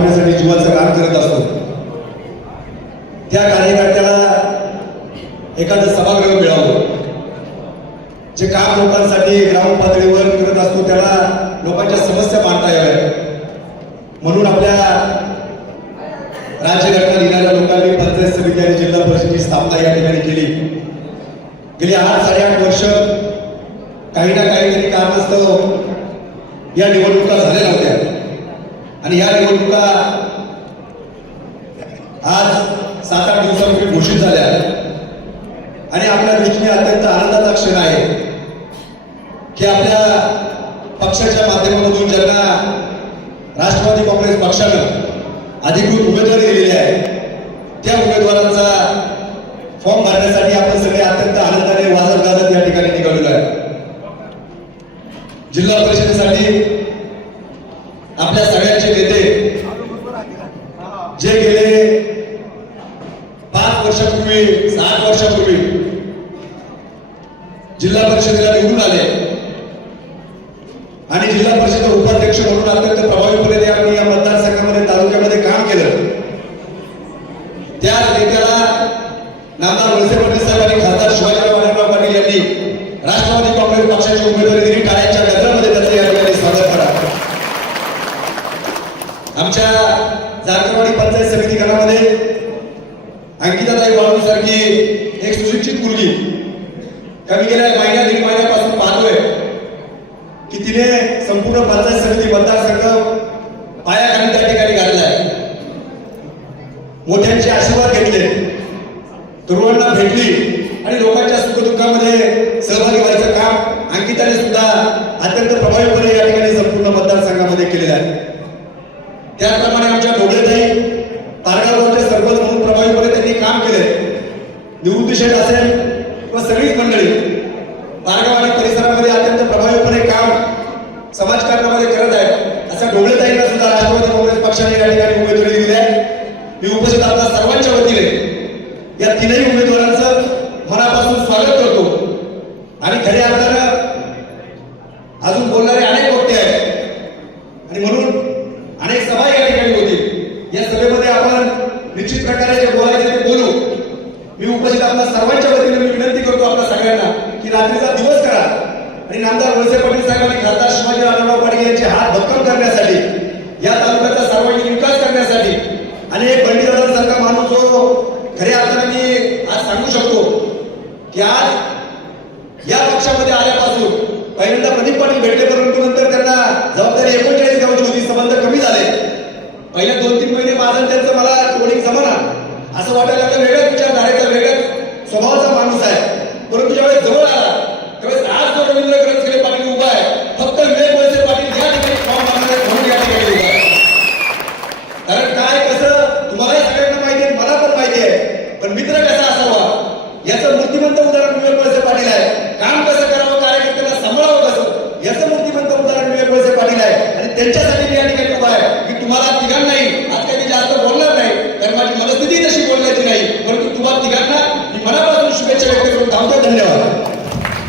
वाढवण्यासाठी जीवाचं काम करत असतो, त्या कार्यकर्त्याला एखादं सभागृह मिळावं, जे काम लोकांसाठी ग्राउंड पातळीवर करत असतो त्याला लोकांच्या समस्या मांडता याव्यात म्हणून आपल्या राज्यघटना लिहिणाऱ्या लोकांनी पंचायत समिती आणि जिल्हा परिषदेची स्थापना या ठिकाणी केली। गेली 8-8.5 वर्ष काही ना काहीतरी कारणास्तव या निवडणुका झाल्या नव्हत्या आणि या निवडणुका आज 7-8 दिवसांपूर्वी घोषित झाल्या आणि आपल्या दृष्टीने अत्यंत आनंदाचा क्षण आहे की आपल्या पक्षाच्या माध्यमातून ज्यांना राष्ट्रवादी काँग्रेस पक्षानं अधिकृत उमेदवारी दिलेली आहे त्या उमेदवारांचा फॉर्म भरण्यासाठी आपण सगळे अत्यंत आनंदाने वाजत गाजत या ठिकाणी निघालेलो आहे। जिल्हा परिषदेसाठी आपल्या सगळ्यांचे नेते जे गेले 5 वर्षापूर्वी 7 वर्षापूर्वी जिल्हा परिषदेला निवडून आले आणि जिल्हा परिषद उपाध्यक्ष म्हणून अत्यंत प्रभावीपणे त्यांनी या मतदारसंघामध्ये तालुक्यामध्ये काम केलं, त्या नेत्याला नामदार वळसे पाटील साहेब आणि खासदार शिवाजीराव आढळराव पाटील यांनी राष्ट्रवादी काँग्रेस पक्षाची उमेदवारी दिली। टाळ्यांच्या गजरामध्ये त्यांचं या ठिकाणी स्वागत करा। आमच्या जारकरवाडी पंचायत समिती गणामध्ये अंकिताताई वाळू सारखी एक सुशिक्षित मुलगी कमी गेल्या दीड महिन्यापासून पाहतोय की तिने संपूर्ण पंचायत समिती मतदारसंघ पायाखाली त्या ठिकाणी घातलाय, मोठ्यांचे आशीर्वाद घेतले, तरुणांना भेटली आणि लोकांच्या सुखदुःखामध्ये सहभागी व्हायचं काम अंकिताने सुद्धा अत्यंत प्रभावीपणे या ठिकाणी संपूर्ण मतदारसंघामध्ये केलेलं आहे। त्याचप्रमाणे आमच्या ढोबळेताई पारगावचे सरपंच म्हणून प्रभावीपणे त्यांनी काम केले। निवृत्ती शेठ असेल किंवा सगळीच मंडळी पारगाव आणि परिसरामध्ये अत्यंत प्रभावीपणे काम समाजकारणामध्ये करत आहेत। अशा ढोबळेताईंना सुद्धा राष्ट्रवादी काँग्रेस पक्षाने या ठिकाणी उमेदवारी दिली आहे। मी उपस्थित आपल्या सर्वांच्या वतीने या तीनही उमेदवारांचं मनापासून स्वागत करतो आणि खऱ्या अर्थानं अजून बोलणारे अनेक वक्ते आहेत आणि म्हणून अनेक सभा या ठिकाणी होतील। या सभेमध्ये आपण निश्चित प्रकारे जे बोलायचे ते बोलू। मी उपस्थित आपल्या सर्वांच्या वतीने मी विनंती करतो आपल्या सगळ्यांना की रात्रीचा दिवस करा आणि नामदार वळसे पाटील साहेब आणि खासदार शिवाजीराव आढळराव पाटील यांचे हात भक्कम करण्यासाठी, या तालुक्याचा सर्वांगीण विकास करण्यासाठी आणि एक बंडीदारांसारखा माणूस जो खऱ्या अर्थाने मी आज सांगू शकतो की आज या पक्षामध्ये आल्यापासून पहिल्यांदा प्रदीप पाटील भेटले, परंतु नंतर त्यांना जबाबदारी 39 गावची होती, संबंध कमी झाले। पहिल्या 2-3 महिने माझं त्यांचं मला कोणी जमाना असं वाटायला लागलं, वेगळ्याच विचारधारेचा वेगळ्याच स्वभावाचा माणूस आहे, परंतु ज्यावेळेस जवळ आला त्यावेळेस आज जो रवींद्र गणसगळे पाटील उभा आहे फक्त वळसे पाटील या ठिकाणी फॉर्म भरणारे म्हणून या ठिकाणी उभा आहे। कारण काय कसं तुम्हाला सगळ्यांना माहिती आहे, मला पण माहिती आहे, पण मित्र कसा असावा याचं मूर्तिमंत उदाहरण वळसे पाटील आहे। काम कसं करावं, कार्यकर्त्यांना सांभाळावं कसं याचं मूर्तिमंत उदाहरण वळसे पाटील आहे आणि त्यांच्यासाठी मी या ठिकाणी उभा आहे की तुम्हाला तिघांनाही